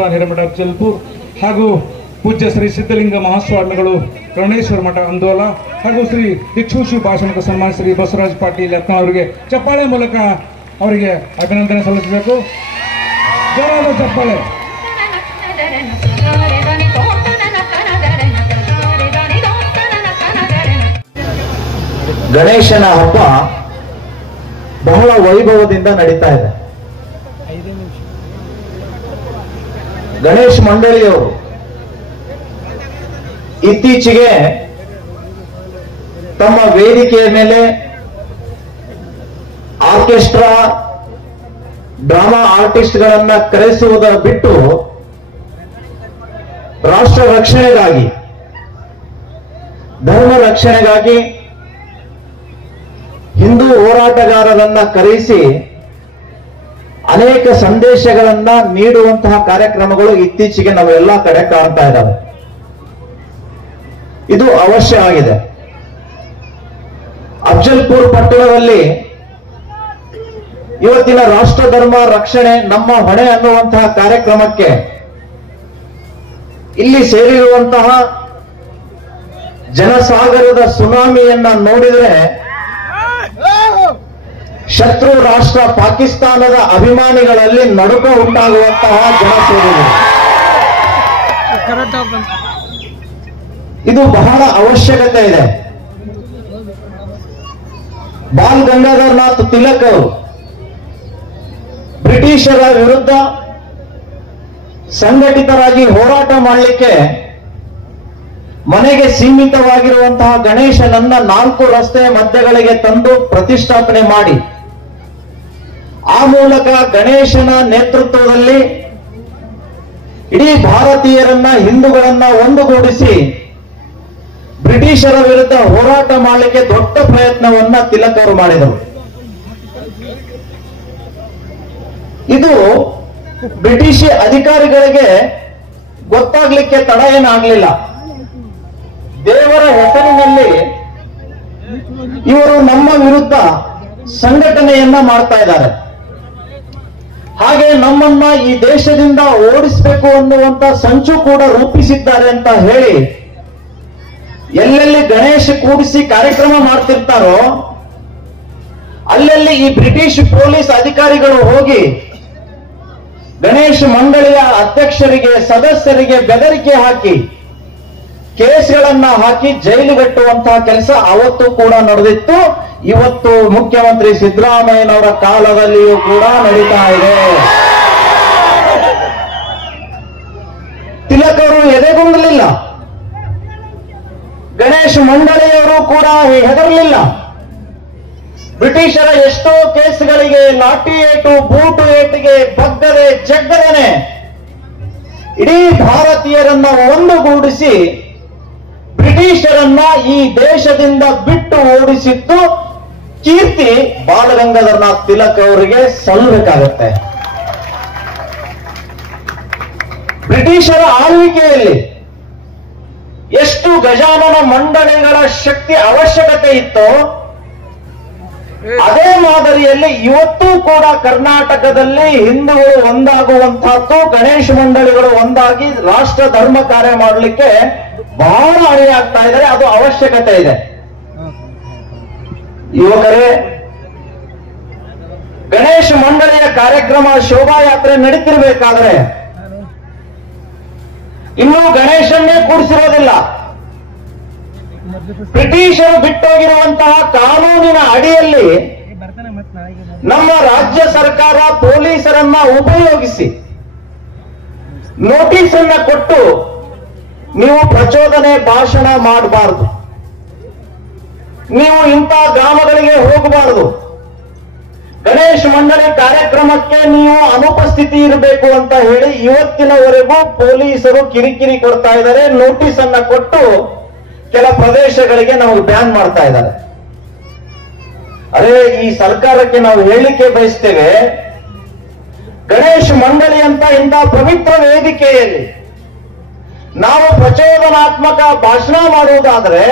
ಸಂಸ್ಥಾನ ಹಿರೇಮಠ ಅಫಜಲ್ಪುರ್ ಹಾಗೂ ಪೂಜ್ಯ ಶ್ರೀ ಸಿದ್ಧಲಿಂಗ ಮಹಾಸ್ವಾಮಿಗಳು ಕರುಣೇಶ್ವರ ಮಠ ಅಂದೋಲ ಹಾಗೂ ಶ್ರೀ ದಿಕ್ಷುಷಿ ಭಾಷಣಕ ಸನ್ಮಾನ ಶ್ರೀ ಬಸವರಾಜ್ ಪಾಟೀಲ್ ಯತ್ನ ಅವರಿಗೆ ಚಪ್ಪಾಳೆ ಮೂಲಕ ಅವರಿಗೆ ಅಭಿನಂದನೆ ಸಲ್ಲಿಸಬೇಕು. ಜೋರಾದ ಚಪ್ಪಾಳೆ. ಗಣೇಶನ ಹಬ್ಬ ಬಹಳ ವೈಭವದಿಂದ ನಡೀತಾ ಇದೆ. ಗಣೇಶ್ ಮಂಡಳಿಯವರು ಇತ್ತೀಚೆಗೆ ತಮ್ಮ ವೇದಿಕೆಯ ಮೇಲೆ ಆರ್ಕೆಸ್ಟ್ರಾ ಡ್ರಾಮಾ ಆರ್ಟಿಸ್ಟ್ಗಳನ್ನ ಕರೆಸುವುದರ ಬಿಟ್ಟು ರಾಷ್ಟ್ರ ರಕ್ಷಣೆಗಾಗಿ, ಧರ್ಮ ರಕ್ಷಣೆಗಾಗಿ ಹಿಂದೂ ಹೋರಾಟಗಾರರನ್ನ ಕರೆಸಿ ಅನೇಕ ಸಂದೇಶಗಳನ್ನ ನೀಡುವಂತಹ ಕಾರ್ಯಕ್ರಮಗಳು ಇತ್ತೀಚೆಗೆ ನಾವೆಲ್ಲ ಕಡೆ ಕಾಣ್ತಾ ಇದ್ದಾವೆ. ಇದು ಅವಶ್ಯವಾಗಿದೆ. ಅಫಜಲ್ಪುರ್ ಪಟ್ಟಣದಲ್ಲಿ ಇವತ್ತಿನ ರಾಷ್ಟ್ರ ಧರ್ಮ ರಕ್ಷಣೆ ನಮ್ಮ ಹೊಣೆ ಅನ್ನುವಂತಹ ಕಾರ್ಯಕ್ರಮಕ್ಕೆ ಇಲ್ಲಿ ಸೇರಿರುವಂತಹ ಜನಸಾಗರದ ಸುನಾಮಿಯನ್ನ ನೋಡಿದರೆ ಶತ್ರು ರಾಷ್ಟ್ರ ಪಾಕಿಸ್ತಾನದ ಅಭಿಮಾನಿಗಳಲ್ಲಿ ನಡುಕ ಉಂಟಾಗುವಂತಹ ಜನ ಸೇರಿದೆ. ಇದು ಬಹಳ ಅವಶ್ಯಕತೆ ಇದೆ. ಬಾಲ್ ಗಂಗಾಧರನಾಥ್ ತಿಲಕ್ ಅವರು ಬ್ರಿಟಿಷರ ವಿರುದ್ಧ ಸಂಘಟಿತರಾಗಿ ಹೋರಾಟ ಮಾಡಲಿಕ್ಕೆ ಮನೆಗೆ ಸೀಮಿತವಾಗಿರುವಂತಹ ಗಣೇಶನನ್ನ 4 ರಸ್ತೆಯ ಮಧ್ಯಗಳಿಗೆ ತಂದು ಪ್ರತಿಷ್ಠಾಪನೆ ಮಾಡಿ ಆ ಮೂಲಕ ಗಣೇಶನ ನೇತೃತ್ವದಲ್ಲಿ ಇಡೀ ಭಾರತೀಯರನ್ನ, ಹಿಂದೂಗಳನ್ನ ಒಂದುಗೂಡಿಸಿ ಬ್ರಿಟಿಷರ ವಿರುದ್ಧ ಹೋರಾಟ ಮಾಡಲಿಕ್ಕೆ ದೊಡ್ಡ ಪ್ರಯತ್ನವನ್ನ ತಿಲಕ್ ಅವರು ಮಾಡಿದರು. ಇದು ಬ್ರಿಟಿಷ್ ಅಧಿಕಾರಿಗಳಿಗೆ ಗೊತ್ತಾಗ್ಲಿಕ್ಕೆ ತಡ ಏನಾಗ್ಲಿಲ್ಲ. ದೇವರ ಹೆಸರಿನಲ್ಲಿ ಇವರು ನಮ್ಮ ವಿರುದ್ಧ ಸಂಘಟನೆಯನ್ನ ಮಾಡ್ತಾ ಇದ್ದಾರೆ, ಹಾಗೆ ನಮ್ಮನ್ನ ಈ ದೇಶದಿಂದ ಓಡಿಸಬೇಕು ಅನ್ನುವಂತ ಸಂಚು ಕೂಡ ರೂಪಿಸಿದ್ದಾರೆ ಅಂತ ಹೇಳಿ ಎಲ್ಲೆಲ್ಲಿ ಗಣೇಶ ಕೂಡಿಸಿ ಕಾರ್ಯಕ್ರಮ ಮಾಡ್ತಿರ್ತಾರೋ ಅಲ್ಲೆಲ್ಲಿ ಈ ಬ್ರಿಟಿಷ್ ಪೊಲೀಸ್ ಅಧಿಕಾರಿಗಳು ಹೋಗಿ ಗಣೇಶ ಮಂಡಳಿಯ ಅಧ್ಯಕ್ಷರಿಗೆ, ಸದಸ್ಯರಿಗೆ ಬೆದರಿಕೆ ಹಾಕಿ ಕೇಸ್ಗಳನ್ನ ಹಾಕಿ ಜೈಲಿಗಟ್ಟುವಂತಹ ಕೆಲಸ ಅವತ್ತು ಕೂಡ ನಡೆದಿತ್ತು. ಇವತ್ತು ಮುಖ್ಯಮಂತ್ರಿ ಸಿದ್ದರಾಮಯ್ಯನವರ ಕಾಲದಲ್ಲಿಯೂ ಕೂಡ ನಡೀತಾ ಇದೆ. ತಿಲಕ್ ಅವರು ಎದೆಗುಂದಲಿಲ್ಲ, ಗಣೇಶ್ ಮಂಡಳಿಯವರು ಕೂಡ ಹೆದರಲಿಲ್ಲ. ಬ್ರಿಟಿಷರ ಎಷ್ಟೋ ಕೇಸ್ಗಳಿಗೆ ಲಾಠಿ ಏಟು, ಬೂಟು ಏಟಿಗೆ ಬಗ್ಗದೆ ಜಗ್ಗದೇನೆ ಇಡೀ ಭಾರತೀಯರನ್ನ ಒಂದುಗೂಡಿಸಿ ಬ್ರಿಟಿಷರನ್ನ ಈ ದೇಶದಿಂದ ಬಿಟ್ಟು ಓಡಿಸಿದ್ದು ಕೀರ್ತಿ ಬಾಲಗಂಗಾಧರನಾಥ್ ತಿಲಕ್ ಅವರಿಗೆ ಸಲ್ಲಬೇಕಾಗತ್ತೆ. ಬ್ರಿಟಿಷರ ಆಳ್ವಿಕೆಯಲ್ಲಿ ಎಷ್ಟು ಗಜಾನನ ಮಂಡಳಿಗಳ ಶಕ್ತಿ ಅವಶ್ಯಕತೆ ಇತ್ತೋ ಅದೇ ಮಾದರಿಯಲ್ಲಿ ಇವತ್ತೂ ಕೂಡ ಕರ್ನಾಟಕದಲ್ಲಿ ಹಿಂದೂಗಳು ಒಂದಾಗುವಂತಹದ್ದು, ಗಣೇಶ ಮಂಡಳಿಗಳು ಒಂದಾಗಿ ರಾಷ್ಟ್ರ ಧರ್ಮ ಕಾರ್ಯ ಮಾಡಲಿಕ್ಕೆ ಬಹಳ ಅಣಿಯಾಗ್ತಾ ಇದ್ದಾರೆ. ಅದು ಅವಶ್ಯಕತೆ ಇದೆ. ಯುವಕರೇ, ಗಣೇಶ ಮಂಡಳಿಯ ಕಾರ್ಯಕ್ರಮ ಶೋಭಾಯಾತ್ರೆ ನಡೀತಿರ್ಬೇಕಾದ್ರೆ ಇನ್ನೂ ಗಣೇಶನ್ನೇ ಕೂಡಿಸಿರೋದಿಲ್ಲ. ಬ್ರಿಟಿಷರು ಬಿಟ್ಟೋಗಿರುವಂತಹ ಕಾನೂನಿನ ಅಡಿಯಲ್ಲಿ ನಮ್ಮ ರಾಜ್ಯ ಸರ್ಕಾರ ಪೊಲೀಸರನ್ನ ಉಪಯೋಗಿಸಿ ನೋಟಿಸ್ ಅನ್ನ ಕೊಟ್ಟು ನೀವು ಪ್ರಚೋದನೆ ಭಾಷಣ ಮಾಡಬಾರದು, ನೀವು ಇಂಥ ಗ್ರಾಮಗಳಿಗೆ ಹೋಗಬಾರದು, ಗಣೇಶ ಮಂಡಳಿ ಕಾರ್ಯಕ್ರಮಕ್ಕೆ ನೀವು ಅನುಪಸ್ಥಿತಿ ಇರಬೇಕು ಅಂತ ಹೇಳಿ ಇವತ್ತಿನವರೆಗೂ ಪೊಲೀಸರು ಕಿರಿಕಿರಿ ಕೊಡ್ತಾ ಇದ್ದಾರೆ. ನೋಟಿಸ್ ಅನ್ನ ಕೊಟ್ಟು ಕೆಲ ಪ್ರದೇಶಗಳಿಗೆ ನಾವು ಬ್ಯಾನ್ ಮಾಡ್ತಾ ಇದ್ದಾರೆ. ಅದೇ ಈ ಸರ್ಕಾರಕ್ಕೆ ನಾವು ಹೇಳಿಕೆ ಬಯಸ್ತೇವೆ, ಗಣೇಶ ಮಂಡಳಿ ಅಂತ ಇಂಥ ಪವಿತ್ರ ವೇದಿಕೆಯಲ್ಲಿ ನಾವು ಪ್ರಚೋದನಾತ್ಮಕ ಭಾಷಣ ಮಾಡುವುದಾದರೆ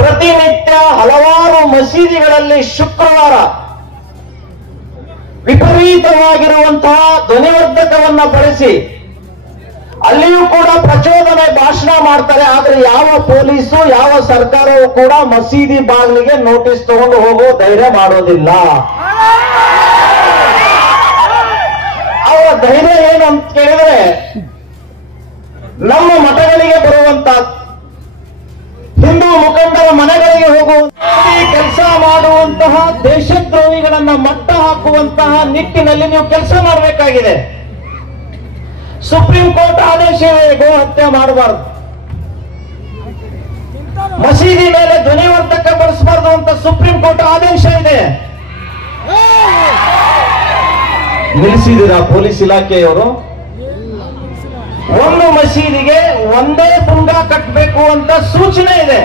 ಪ್ರತಿನಿತ್ಯ ಹಲವಾರು ಮಸೀದಿಗಳಲ್ಲಿ ಶುಕ್ರವಾರ ವಿಪರೀತವಾಗಿರುವಂತಹ ಧ್ವನಿವರ್ಧಕವನ್ನ ಬಳಸಿ ಅಲ್ಲಿಯೂ ಕೂಡ ಪ್ರಚೋದನೆ ಭಾಷಣ ಮಾಡ್ತಾರೆ. ಆದ್ರೆ ಯಾವ ಪೊಲೀಸು ಯಾವ ಸರ್ಕಾರವೂ ಕೂಡ ಮಸೀದಿ ಬಾಗಿಲಿಗೆ ನೋಟಿಸ್ ತಗೊಂಡು ಹೋಗೋ ಧೈರ್ಯ ಮಾಡೋದಿಲ್ಲ. ಅವರ ಧೈರ್ಯ ಏನಂತ ಕೇಳಿದ್ರೆ, ನಮ್ಮ ಮಠಗಳಿಗೆ ಬರುವಂತ ಹಿಂದೂ ಮುಖಂಡರ ಮನೆಗಳಿಗೆ ಹೋಗುವಂತಹ ಕೆಲಸ ಮಾಡುವಂತಹ ದೇಶದ್ರೋಹಿಗಳನ್ನ ಮಟ್ಟ ಹಾಕುವಂತಹ ನಿಟ್ಟಿನಲ್ಲಿ ನೀವು ಕೆಲಸ ಮಾಡಬೇಕಾಗಿದೆ. ಸುಪ್ರೀಂ ಕೋರ್ಟ್ ಆದೇಶ ಇದೆ, ಗೋ ಹತ್ಯೆ ಮಾಡಬಾರದು, ಮಸೀದಿ ಮೇಲೆ ಧ್ವನಿವರ್ಧಕ ಬಳಸಬಾರದು ಅಂತ ಸುಪ್ರೀಂ ಕೋರ್ಟ್ ಆದೇಶ ಇದೆ. ನಿಲ್ಲಿಸಿದ್ದೀರಾ ಪೊಲೀಸ್ ಇಲಾಖೆಯವರು? ಒಂದು ಮಸೀದಿಗೆ ಒಂದೇ ಪುಂಗ ಕಟ್ಟಬೇಕು ಅಂತ ಸೂಚನೆ ಇದೆ.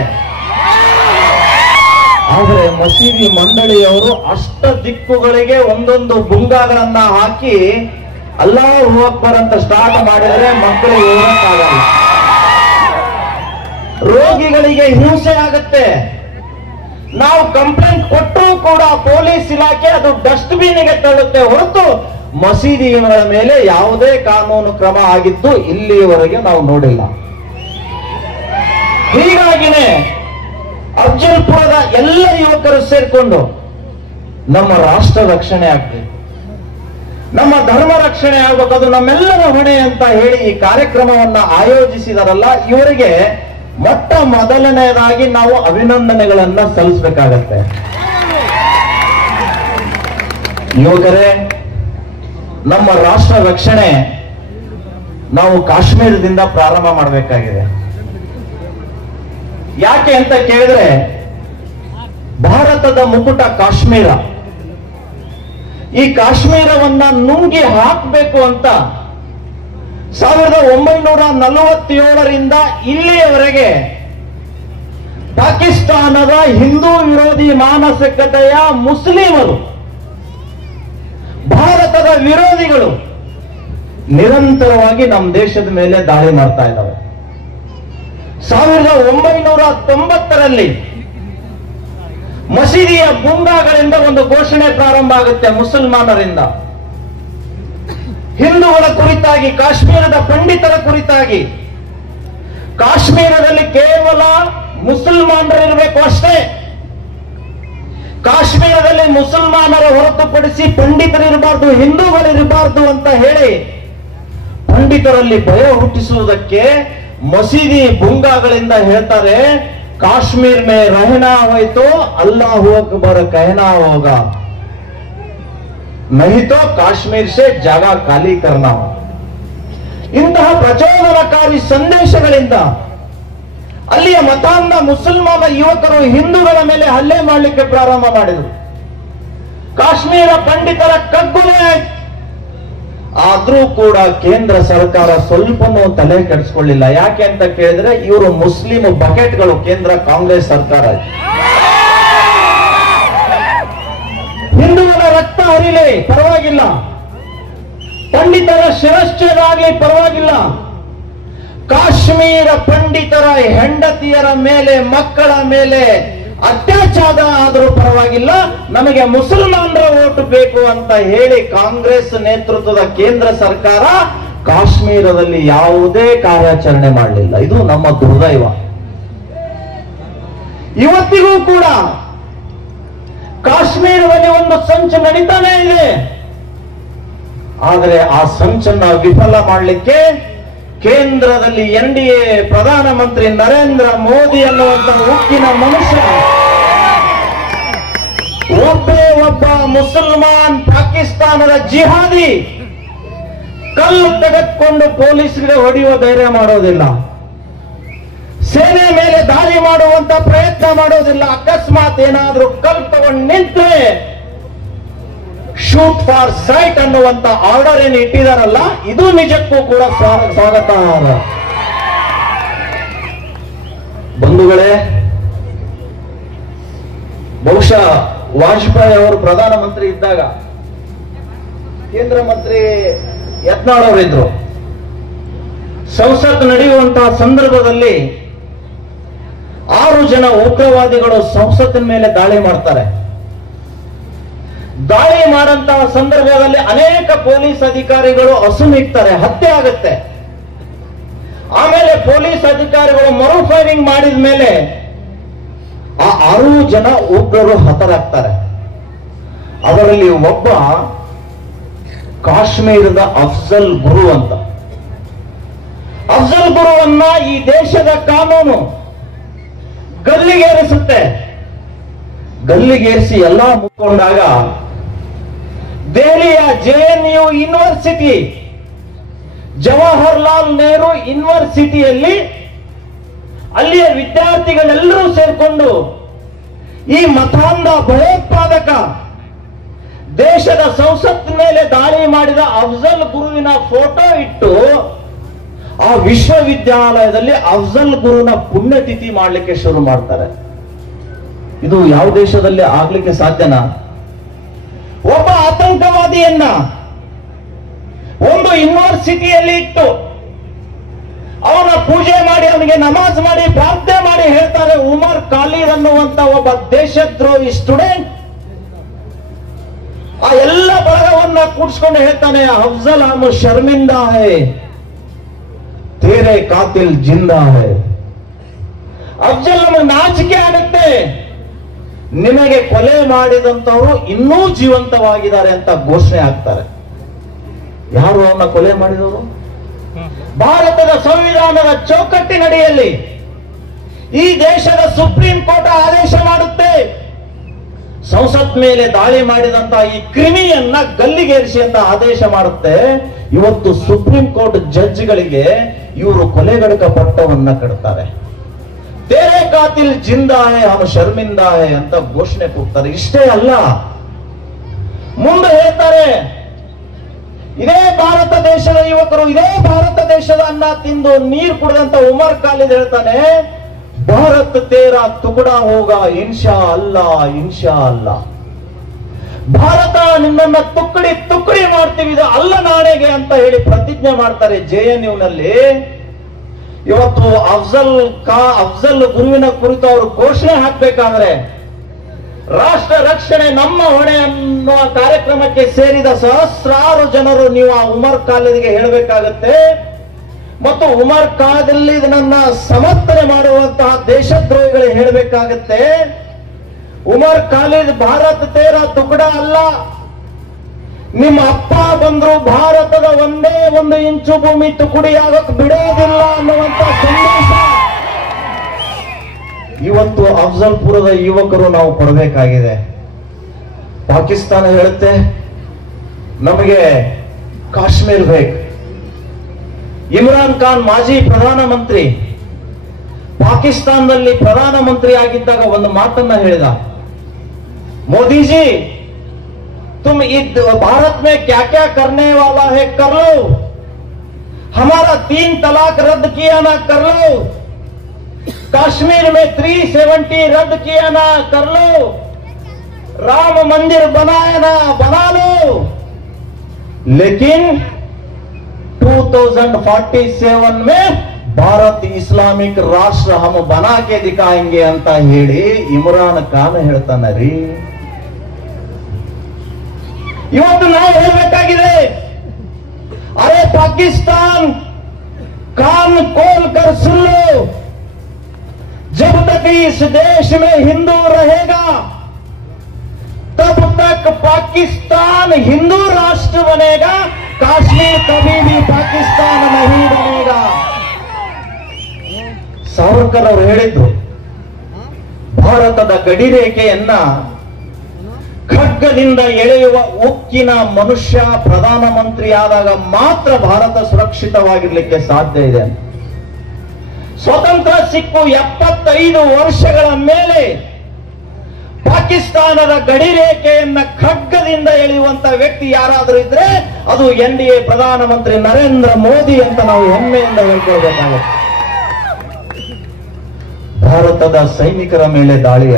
ಆದರೆ ಮಸೀದಿ ಮಂಡಳಿಯವರು ಅಷ್ಟ ದಿಕ್ಕುಗಳಿಗೆ ಒಂದೊಂದು ಬುಂಗಾಗಳನ್ನ ಹಾಕಿ ಅಲ್ಲಾಹು ಅಕ್ಬರ್ ಅಂತ ಸ್ಟಾರ್ಟ್ ಮಾಡಿದ್ರೆ ಮಕ್ಕಳಿಗೆ ಹೋಗಕ್ಕಾಗಲ್ಲ. ರೋಗಿಗಳಿಗೆ ಹಿಂಸೆ ಆಗುತ್ತೆ. ನಾವು ಕಂಪ್ಲೇಂಟ್ ಕೊಟ್ಟರೂ ಕೂಡ ಪೊಲೀಸ್ ಇಲಾಖೆ ಅದು ಡಸ್ಟ್ಬಿನ್ಗೆ ತಳ್ಳುತ್ತೆ ಹೊರತು ಮಸೀದಿಗಳ ಮೇಲೆ ಯಾವುದೇ ಕಾನೂನು ಕ್ರಮ ಆಗಿದ್ದು ಇಲ್ಲಿಯವರೆಗೆ ನಾವು ನೋಡಿಲ್ಲ. ಹೀಗಾಗಿನೇ ಅಫ್ಜಲ್ಪುರದ ಎಲ್ಲ ಯುವಕರು ಸೇರ್ಕೊಂಡು ನಮ್ಮ ರಾಷ್ಟ್ರ ರಕ್ಷಣೆ ಆಗ್ಬೇಕು, ನಮ್ಮ ಧರ್ಮ ರಕ್ಷಣೆ ಆಗ್ಬೇಕು, ಅದು ನಮ್ಮೆಲ್ಲರ ಹೊಣೆ ಅಂತ ಹೇಳಿ ಈ ಕಾರ್ಯಕ್ರಮವನ್ನ ಆಯೋಜಿಸಿದಾರಲ್ಲ, ಇವರಿಗೆ ಮೊಟ್ಟ ಮೊದಲನೆಯದಾಗಿ ನಾವು ಅಭಿನಂದನೆಗಳನ್ನ ಸಲ್ಲಿಸಬೇಕಾಗತ್ತೆ. ಯುವಕರೇ, ನಮ್ಮ ರಾಷ್ಟ್ರ ರಕ್ಷಣೆ ನಾವು ಕಾಶ್ಮೀರದಿಂದ ಪ್ರಾರಂಭ ಮಾಡಬೇಕಾಗಿದೆ. ಯಾಕೆ ಅಂತ ಕೇಳಿದ್ರೆ, ಭಾರತದ ಮುಕುಟ ಕಾಶ್ಮೀರ. ಈ ಕಾಶ್ಮೀರವನ್ನ ನುಂಗಿ ಹಾಕಬೇಕು ಅಂತ 1947ರಿಂದ ಇಲ್ಲಿಯವರೆಗೆ ಪಾಕಿಸ್ತಾನದ ಹಿಂದೂ ವಿರೋಧಿ ಮಾನಸಿಕತೆಯ ಮುಸ್ಲಿಮರು, ಭಾರತದ ವಿರೋಧಿಗಳು ನಿರಂತರವಾಗಿ ನಮ್ಮ ದೇಶದ ಮೇಲೆ ದಾಳಿ ಮಾಡ್ತಾ ಇದ್ದಾವೆ. 1990ರಲ್ಲಿ ಮಸೀದಿಯ ಬುಂಗಾಗಳಿಂದ ಒಂದು ಘೋಷಣೆ ಪ್ರಾರಂಭ ಆಗುತ್ತೆ ಮುಸಲ್ಮಾನರಿಂದ. ಹಿಂದೂಗಳ ಕುರಿತಾಗಿ, ಕಾಶ್ಮೀರದ ಪಂಡಿತರ ಕುರಿತಾಗಿ, ಕಾಶ್ಮೀರದಲ್ಲಿ ಕೇವಲ ಮುಸಲ್ಮಾನರಿರಬೇಕು ಅಷ್ಟೇ, ಕಾಶ್ಮೀರದಲ್ಲಿ ಮುಸಲ್ಮಾನರ ಹೊರತುಪಡಿಸಿ ಪಂಡಿತರಿರಬಾರ್ದು, ಹಿಂದೂಗಳಿರಬಾರ್ದು ಅಂತ ಹೇಳಿ ಪಂಡಿತರಲ್ಲಿ ಭಯ ಹುಟ್ಟಿಸುವುದಕ್ಕೆ ಮಸೀದಿ ಬುಂಗಾಗಳಿಂದ ಹೇಳ್ತಾರೆ, ಕಾಶ್ಮೀರ್ ಮೇ ರಹನಾ ಹೋಯ್ತು ಅಲ್ಲಾಹು ಅಕ್ಬರ್ ಕಹನಾ ಹೋಗಾ, नहीं तो ಕಾಶ್ಮೀರ್ से ಜಾಗ ಖಾಲಿ ಕರ್ನಾ. ಇಂತಹ ಪ್ರಚೋದನಕಾರಿ ಸಂದೇಶಗಳಿಂದ ಅಲ್ಲಿಯ ಮತಾಂಧ ಮುಸಲ್ಮಾನ ಯುವಕರು ಹಿಂದೂಗಳ ಮೇಲೆ ಹಲ್ಲೆ ಮಾಡಲಿಕ್ಕೆ ಪ್ರಾರಂಭ ಮಾಡಿದರು. ಕಾಶ್ಮೀರ ಪಂಡಿತರ ಕಗ್ಗುಲೆ ಆಯ್ತು. ಆದ್ರೂ ಕೂಡ ಕೇಂದ್ರ ಸರ್ಕಾರ ಸ್ವಲ್ಪನೂ ತಲೆ ಕೆಡಿಸ್ಕೊಳ್ಳಿಲ್ಲ. ಯಾಕೆ ಅಂತ ಕೇಳಿದ್ರೆ, ಇವರು ಮುಸ್ಲಿಂ ಬಕೆಟ್ಗಳು, ಕೇಂದ್ರ ಕಾಂಗ್ರೆಸ್ ಸರ್ಕಾರ. ಹಿಂದೂಗಳ ರಕ್ತ ಹರಿಲಿ ಪರವಾಗಿಲ್ಲ, ಪಂಡಿತರ ಶಿರಶ್ಛೇದ ಆಗಲಿ ಪರವಾಗಿಲ್ಲ, ಕಾಶ್ಮೀರ ಪಂಡಿತರ ಹೆಂಡತಿಯರ ಮೇಲೆ, ಮಕ್ಕಳ ಮೇಲೆ ಅತ್ಯಾಚಾರ ಆದರೂ ಪರವಾಗಿಲ್ಲ, ನಮಗೆ ಮುಸಲ್ಮಾನರ ಓಟು ಬೇಕು ಅಂತ ಹೇಳಿ ಕಾಂಗ್ರೆಸ್ ನೇತೃತ್ವದ ಕೇಂದ್ರ ಸರ್ಕಾರ ಕಾಶ್ಮೀರದಲ್ಲಿ ಯಾವುದೇ ಕಾರ್ಯಾಚರಣೆ ಮಾಡಲಿಲ್ಲ. ಇದು ನಮ್ಮ ದುರ್ದೈವ. ಇವತ್ತಿಗೂ ಕೂಡ ಕಾಶ್ಮೀರದಲ್ಲಿ ಒಂದು ಸಂಚು ನಡೀತಾನೇ ಇದೆ. ಆದರೆ ಆ ಸಂಚನ್ನ ವಿಫಲ ಮಾಡಲಿಕ್ಕೆ ಕೇಂದ್ರದಲ್ಲಿ NDA ಪ್ರಧಾನಮಂತ್ರಿ ನರೇಂದ್ರ ಮೋದಿ ಅನ್ನುವಂತ ಉಕ್ಕಿನ ಮನುಷ್ಯ ಒಬ್ಬ ಮುಸಲ್ಮಾನ್ ಪಾಕಿಸ್ತಾನದ ಜಿಹಾದಿ ಕಲ್ಲು ತೆಗೆದುಕೊಂಡು ಪೊಲೀಸರಿಗೆ ಹೊಡೆಯುವ ಧೈರ್ಯ ಮಾಡೋದಿಲ್ಲ, ಸೇನೆ ಮೇಲೆ ದಾಳಿ ಮಾಡುವಂತ ಪ್ರಯತ್ನ ಮಾಡೋದಿಲ್ಲ. ಅಕಸ್ಮಾತ್ ಏನಾದ್ರೂ ಕಲ್ಲು ತಗೊಂಡು ನಿಂತರೆ ಶೂಟ್ ಫಾರ್ ಸೈಟ್ ಅನ್ನುವಂತ ಆರ್ಡರ್ ಏನು ಇಟ್ಟಿದಾರಲ್ಲ, ಇದು ನಿಜಕ್ಕೂ ಕೂಡ ಸ್ವಾಗತ. ಬಂಧುಗಳೇ, ಬಹುಶಃ ವಾಜಪೇಯಿ ಅವರು ಪ್ರಧಾನಮಂತ್ರಿ ಇದ್ದಾಗ ಕೇಂದ್ರ ಮಂತ್ರಿ ಯತ್ನಾಳ್ ಅವರಿದ್ರು. ಸಂಸತ್ ನಡೆಯುವಂತಹ ಸಂದರ್ಭದಲ್ಲಿ 6 ಜನ ಉಗ್ರವಾದಿಗಳು ಸಂಸತ್ತಿನ ಮೇಲೆ ದಾಳಿ ಮಾಡ್ತಾರೆ. ದಾಳಿ ಮಾಡಂತಹ ಸಂದರ್ಭದಲ್ಲಿ ಅನೇಕ ಪೊಲೀಸ್ ಅಧಿಕಾರಿಗಳು ಅಸುನೀಗ್ತಾರೆ, ಹತ್ಯೆ ಆಗುತ್ತೆ. ಆಮೇಲೆ ಪೊಲೀಸ್ ಅಧಿಕಾರಿಗಳು ಮರು ಫೈರಿಂಗ್ ಮಾಡಿದ ಮೇಲೆ ಆ 6 ಜನ ಉಗ್ರರು ಹತರಾಗ್ತಾರೆ. ಅದರಲ್ಲಿ ಒಬ್ಬ ಕಾಶ್ಮೀರದ ಅಫ್ಜಲ್ ಗುರು ಅಂತ. ಅಫ್ಜಲ್ ಗುರುವನ್ನ ಈ ದೇಶದ ಕಾನೂನು ಗಲ್ಲಿಗೇರಿಸುತ್ತೆ. ಗಲ್ಲಿಗೇರಿಸಿ ಎಲ್ಲ ಮುಗಿಕೊಂಡಾಗ ದೆಹಲಿಯ JNU ಯೂನಿವರ್ಸಿಟಿ, ಜವಾಹರ್ಲಾಲ್ ನೆಹರು ಯೂನಿವರ್ಸಿಟಿಯಲ್ಲಿ ಅಲ್ಲಿಯ ವಿದ್ಯಾರ್ಥಿಗಳೆಲ್ಲರೂ ಸೇರ್ಕೊಂಡು ಈ ಮತಾಂಧ ಭಯೋತ್ಪಾದಕ ದೇಶದ ಸಂಸತ್ ಮೇಲೆ ದಾಳಿ ಮಾಡಿದ ಅಫ್ಜಲ್ ಗುರುವಿನ ಫೋಟೋ ಇಟ್ಟು ಆ ವಿಶ್ವವಿದ್ಯಾಲಯದಲ್ಲಿ ಅಫ್ಜಲ್ ಗುರುನ ಪುಣ್ಯತಿಥಿ ಮಾಡಲಿಕ್ಕೆ ಶುರು ಮಾಡ್ತಾರೆ. ಇದು ಯಾವ ದೇಶದಲ್ಲಿ ಆಗ್ಲಿಕ್ಕೆ ಸಾಧ್ಯನಾ? ಒಬ್ಬ ಆತಂಕವಾದಿಯನ್ನ ಒಂದು ಯೂನಿವರ್ಸಿಟಿಯಲ್ಲಿ ಇಟ್ಟು ಅವನ ಪೂಜೆ ಮಾಡಿ, ಅವನಿಗೆ ನಮಾಜ್ ಮಾಡಿ, ಪ್ರಾರ್ಥನೆ ಮಾಡಿ ಹೇಳ್ತಾರೆ ಉಮರ್ ಖಾಲಿದ್ ಅನ್ನುವಂತ ಒಬ್ಬ ದೇಶದ್ರೋಹಿ ಸ್ಟೂಡೆಂಟ್ ಆ ಎಲ್ಲ ಬಳಗವನ್ನ ಕೂಡಿಸ್ಕೊಂಡು ಹೇಳ್ತಾನೆ, ಅಫ್ಜಲ್ ಹಮ್ ಶರ್ಮಿಂದಾ ಹೈ, ತೇರೆ ಕಾತಿಲ್ ಜಿಂದಾ ಹೈ. ಅಫ್ಜಲ್ ನಮಗೆ ನಾಚಿಕೆ ಆಗುತ್ತೆ, ನಿಮಗೆ ಕೊಲೆ ಮಾಡಿದಂತವರು ಇನ್ನೂ ಜೀವಂತವಾಗಿದ್ದಾರೆ ಅಂತ ಘೋಷಣೆ ಆಗ್ತಾರೆ. ಯಾರು ಅವನ್ನ ಕೊಲೆ ಮಾಡಿದವರು? ಭಾರತದ ಸಂವಿಧಾನದ ಚೌಕಟ್ಟಿನಡಿಯಲ್ಲಿ ಈ ದೇಶದ ಸುಪ್ರೀಂ ಕೋರ್ಟ್ ಆದೇಶ ಮಾಡುತ್ತೆ, ಸಂಸತ್ ಮೇಲೆ ದಾಳಿ ಮಾಡಿದಂತಹ ಈ ಕ್ರಿಮಿಯನ್ನ ಗಲ್ಲಿಗೇರಿಸಿ ಅಂತ ಆದೇಶ ಮಾಡುತ್ತೆ. ಇವತ್ತು ಸುಪ್ರೀಂ ಕೋರ್ಟ್ ಜಡ್ಜ್ಗಳಿಗೆ ಇವರು ಕೊಲೆಗಡಕ ಪಟ್ಟವನ್ನ ಕಟ್ತಾರೆ. ತೇರೆ ಕಾತಿಲ್ ಜಿಂದಾ ಹೈ ಹಮ್ ಶರ್ಮಿಂದಾ ಹೈ ಅಂತ ಘೋಷಣೆ ಕೂಗ್ತಾರೆ. ಇಷ್ಟೇ ಅಲ್ಲ, ಮುಂದೆ ಹೇಳ್ತಾರೆ, ಇದೇ ಭಾರತ ದೇಶದ ಯುವಕರು, ಇದೇ ಭಾರತ ದೇಶದ ಅನ್ನ ತಿಂದು ನೀರು ಕುಡಿದಂತ ಉಮರ್ ಖಾಲಿದ್ ಹೇಳ್ತಾನೆ, ಭಾರತ್ ತೇರಾ ತುಕುಡಾ ಹೋಗ ಇನ್ಶಾ ಅಲ್ಲಾ, ಇನ್ಶಾ ಅಲ್ಲಾ. ಭಾರತ ನಿನ್ನನ್ನ ತುಕ್ಕಡಿ ತುಕ್ಕಡಿ ಮಾಡ್ತೀವಿ, ಇದು ಅಲ್ಲ ನಾಳೆಗೆ ಅಂತ ಹೇಳಿ ಪ್ರತಿಜ್ಞೆ ಮಾಡ್ತಾರೆ JNU ನಲ್ಲಿ. ಇವತ್ತು ಅಫ್ಜಲ್ ಗುರುವಿನ ಕುರಿತು ಅವರು ಘೋಷಣೆ ಹಾಕಬೇಕಾದ್ರೆ ರಾಷ್ಟ್ರ ರಕ್ಷಣೆ ನಮ್ಮ ಹೊಣೆ ಅನ್ನುವ ಕಾರ್ಯಕ್ರಮಕ್ಕೆ ಸೇರಿದ ಸಹಸ್ರಾರು ಜನರು ನೀವು ಆ ಉಮರ್ ಖಾಲಿದ್ಗೆ ಹೇಳಬೇಕಾಗತ್ತೆ. ಮತ್ತು ಉಮರ್ ಖಾಲಿದ್ನನ್ನ ಸಮರ್ಥನೆ ಮಾಡುವಂತಹ ದೇಶದ್ರೋಹಿಗಳಿಗೆ ಹೇಳಬೇಕಾಗತ್ತೆ, ಉಮರ್ ಖಾಲಿದ್ ಭಾರತ ತೇರ ತುಕಡ ಅಲ್ಲ, ನಿಮ್ಮ ಅಪ್ಪ ಬಂದ್ರು ಭಾರತದ ಒಂದೇ ಒಂದು ಇಂಚು ಭೂಮಿ ತುಕುಡಿಯಾಗಕ್ ಬಿಡೋದಿಲ್ಲ ಅನ್ನುವಂತ ಸಂದೇಶ ಇವತ್ತು ಅಫ್ಜಲ್ಪುರದ ಯುವಕರು ನಾವು ಕೊಡಬೇಕಾಗಿದೆ. ಪಾಕಿಸ್ತಾನ ಹೇಳುತ್ತೆ ನಮಗೆ ಕಾಶ್ಮೀರ್ ಬೇಕು. ಇಮ್ರಾನ್ ಖಾನ್ ಮಾಜಿ ಪ್ರಧಾನಮಂತ್ರಿ ಪಾಕಿಸ್ತಾನದಲ್ಲಿ ಪ್ರಧಾನಮಂತ್ರಿ ಆಗಿದ್ದಾಗ ಒಂದು ಮಾತನ್ನ ಹೇಳಿದ, ಮೋದಿಜಿ तुम इस भारत में क्या क्या करने वाला है कर लो, हमारा 3 तलाक रद्द किया ना कर लो, कश्मीर में 370 रद्द किया ना कर लो, राम मंदिर बनाया ना बना लो, लेकिन 2047 में भारत इस्लामिक राष्ट्र हम बना के दिखाएंगे ಅಂತ ಹೇಳಿ ಇಮ್ರಾನ್ ಖಾನ್ ಹೇಳ್ತಾನೆ ರೀ. ಇವತ್ತು ನಾವು ಹೇಳಬೇಕಾಗಿದೆ, अरे पाकिस्तान कान खोल कर सुन लो, जब तक इस देश में हिंदू रहेगा तब तक पाकिस्तान हिंदू राष्ट्र बनेगा, काश्मीर कभी भी पाकिस्तान नहीं बनेगा. ಸಾವರ್ಕರ್ ಅವರು ಹೇಳಿದ್ರು, ಭಾರತದ ಗಡಿ ರೇಖೆಯನ್ನ ಖಡ್ಗದಿಂದ ಎಳೆಯುವ ಉಕ್ಕಿನ ಮನುಷ್ಯ ಪ್ರಧಾನಮಂತ್ರಿ ಆದಾಗ ಮಾತ್ರ ಭಾರತ ಸುರಕ್ಷಿತವಾಗಿರ್ಲಿಕ್ಕೆ ಸಾಧ್ಯ ಇದೆ. ಸ್ವತಂತ್ರ ಸಿಕ್ಕು 75 ವರ್ಷಗಳ ಮೇಲೆ ಪಾಕಿಸ್ತಾನದ ಗಡಿ ರೇಖೆಯನ್ನ ಖಡ್ಗದಿಂದ ಎಳೆಯುವಂತ ವ್ಯಕ್ತಿ ಯಾರಾದರೂ ಇದ್ರೆ ಅದು NDA ಪ್ರಧಾನಮಂತ್ರಿ ನರೇಂದ್ರ ಮೋದಿ ಅಂತ ನಾವು ಹೆಮ್ಮೆಯಿಂದ ಹೇಳ್ಕೊಳ್ಬೇಕಾಗುತ್ತೆ. ಭಾರತದ ಸೈನಿಕರ ಮೇಲೆ ದಾಳಿ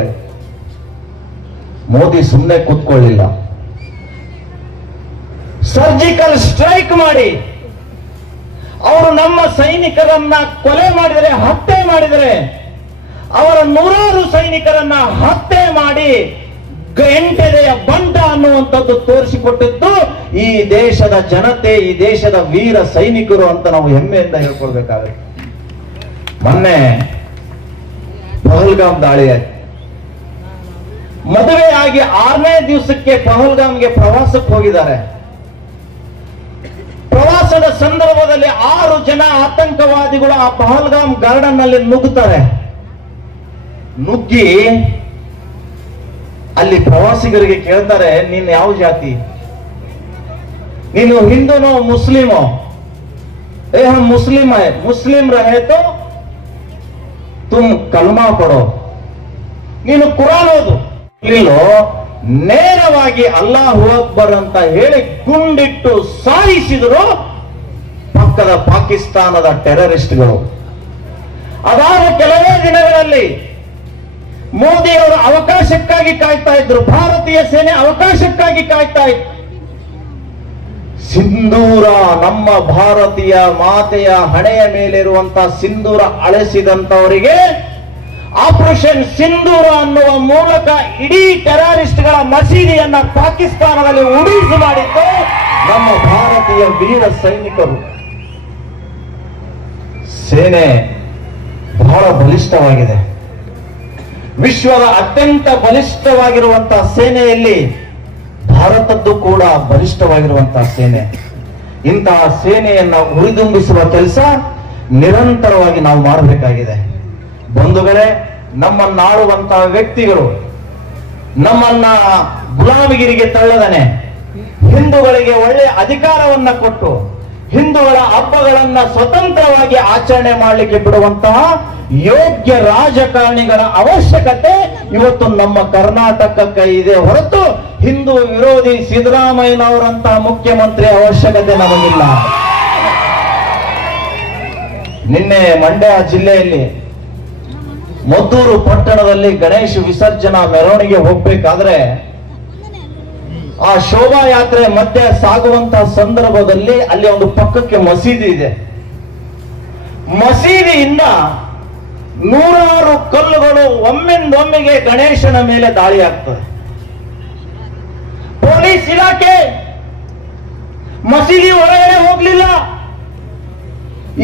ಮೋದಿ ಸುಮ್ಮನೆ ಕೂತ್ಕೊಳ್ಳಿಲ್ಲ, ಸರ್ಜಿಕಲ್ ಸ್ಟ್ರೈಕ್ ಮಾಡಿ ಅವರು ನಮ್ಮ ಸೈನಿಕರನ್ನ ಕೊಲೆ ಮಾಡಿದರೆ, ಹತ್ಯೆ ಮಾಡಿದರೆ, ಅವರ 100 ಸೈನಿಕರನ್ನ ಹತ್ಯೆ ಮಾಡಿ ಎಂಟೆದೆಯ ಬಂಟ ಅನ್ನುವಂಥದ್ದು ತೋರಿಸಿಕೊಟ್ಟಿದ್ದು ಈ ದೇಶದ ಜನತೆ, ಈ ದೇಶದ ವೀರ ಸೈನಿಕರು ಅಂತ ನಾವು ಹೆಮ್ಮೆಯಿಂದ ಹೇಳ್ಕೊಳ್ಬೇಕಾಗುತ್ತೆ. ಮೊನ್ನೆ ಪಹಲ್ಗಾಮ್ ದಾಳಿ ಆಯ್ತು. ಮದುವೆಯಾಗಿ 6ನೇ ದಿವಸಕ್ಕೆ ಪಹಲ್ಗಾಮ್ಗೆ ಪ್ರವಾಸಕ್ಕೆ ಹೋಗಿದ್ದಾರೆ. ಪ್ರವಾಸದ ಸಂದರ್ಭದಲ್ಲಿ 6 ಜನ ಆತಂಕವಾದಿಗಳು ಆ ಪಹಲ್ಗಾಮ್ ಗಾರ್ಡನ್ ನಲ್ಲಿ ನುಗ್ಗುತ್ತಾರೆ. ನುಗ್ಗಿ ಅಲ್ಲಿ ಪ್ರವಾಸಿಗರಿಗೆ ಕೇಳ್ತಾರೆ, ನೀನ್ ಯಾವ ಜಾತಿ, ನೀನು ಹಿಂದೂನೋ ಮುಸ್ಲಿಮೋ? हम मुस्लिम है, मुस्लिम रहे तो तुम कलमा पढ़ो, ನೀನು ಕುರಾನ್ ಓದು. ಇಲ್ಲೋ ನೇರವಾಗಿ ಅಲ್ಲಾಹು ಅಕ್ಬರ್ ಅಂತ ಹೇಳಿ ಗುಂಡಿಟ್ಟು ಸಾಯಿಸಿದರು ಪಕ್ಕದ ಪಾಕಿಸ್ತಾನದ ಟೆರರಿಸ್ಟ್ಗಳು. ಅದಾದ ಕೆಲವೇ ದಿನಗಳಲ್ಲಿ ಮೋದಿ ಅವರು ಅವಕಾಶಕ್ಕಾಗಿ ಕಾಯ್ತಾ ಇದ್ರು, ಭಾರತೀಯ ಸೇನೆ ಅವಕಾಶಕ್ಕಾಗಿ ಕಾಯ್ತಾ ಇತ್ತು. ಸಿಂಧೂರ, ನಮ್ಮ ಭಾರತೀಯ ಮಾತೆಯ ಹಣೆಯ ಮೇಲಿರುವಂತಹ ಸಿಂಧೂರ ಅಳಿಸಿದಂತವರಿಗೆ ಆಪರೇಷನ್ ಸಿಂಧೂರ ಅನ್ನುವ ಮೂಲಕ ಇಡೀ ಟೆರರಿಸ್ಟ್ಗಳ ಮಸೀದಿಯನ್ನ ಪಾಕಿಸ್ತಾನದಲ್ಲಿ ಉಡಿಸು ಮಾಡಿದ್ದು ನಮ್ಮ ಭಾರತೀಯ ವೀರ ಸೈನಿಕರು. ಸೇನೆ ಬಹಳ ಬಲಿಷ್ಠವಾಗಿದೆ. ವಿಶ್ವದ ಅತ್ಯಂತ ಬಲಿಷ್ಠವಾಗಿರುವಂತಹ ಸೇನೆಯಲ್ಲಿ ಭಾರತದ್ದು ಕೂಡ ಬಲಿಷ್ಠವಾಗಿರುವಂತಹ ಸೇನೆ. ಇಂತಹ ಸೇನೆಯನ್ನ ಹುರಿದುಂಬಿಸುವ ಕೆಲಸ ನಿರಂತರವಾಗಿ ನಾವು ಮಾಡಬೇಕಾಗಿದೆ. ಬಂಧುಗಳೇ, ನಮ್ಮನ್ನಾಳುವಂತಹ ವ್ಯಕ್ತಿಗಳು ನಮ್ಮನ್ನ ಗುಲಾಮಗಿರಿಗೆ ತಳ್ಳದನೆ ಹಿಂದೂಗಳಿಗೆ ಒಳ್ಳೆಯ ಅಧಿಕಾರವನ್ನ ಕೊಟ್ಟು ಹಿಂದೂಗಳ ಹಬ್ಬಗಳನ್ನ ಸ್ವತಂತ್ರವಾಗಿ ಆಚರಣೆ ಮಾಡಲಿಕ್ಕೆ ಬಿಡುವಂತಹ ಯೋಗ್ಯ ರಾಜಕಾರಣಿಗಳ ಅವಶ್ಯಕತೆ ಇವತ್ತು ನಮ್ಮ ಕರ್ನಾಟಕಕ್ಕೆ ಇದೆ ಹೊರತು ಹಿಂದೂ ವಿರೋಧಿ ಸಿದ್ದರಾಮಯ್ಯನವರಂತಹ ಮುಖ್ಯಮಂತ್ರಿ ಅವಶ್ಯಕತೆ ನಮಗಿಲ್ಲ. ನಿನ್ನೆ ಮಂಡ್ಯ ಜಿಲ್ಲೆಯಲ್ಲಿ ಮದ್ದೂರು ಪಟ್ಟಣದಲ್ಲಿ ಗಣೇಶ ವಿಸರ್ಜನಾ ಮೆರವಣಿಗೆ ಹೋಗ್ಬೇಕಾದ್ರೆ ಆ ಶೋಭಾಯಾತ್ರೆ ಮಧ್ಯೆ ಸಾಗುವಂತಹ ಸಂದರ್ಭದಲ್ಲಿ ಅಲ್ಲಿ ಒಂದು ಪಕ್ಕಕ್ಕೆ ಮಸೀದಿ ಇದೆ. ಮಸೀದಿಯಿಂದ 100 ಕಲ್ಲುಗಳು ಒಮ್ಮಿಂದೊಮ್ಮೆಗೆ ಗಣೇಶನ ಮೇಲೆ ದಾಳಿ ಆಗ್ತದೆ. ಪೊಲೀಸ್ ಇಲಾಖೆ ಮಸೀದಿ ಹೊರಗಡೆ ಹೋಗ್ಲಿಲ್ಲ.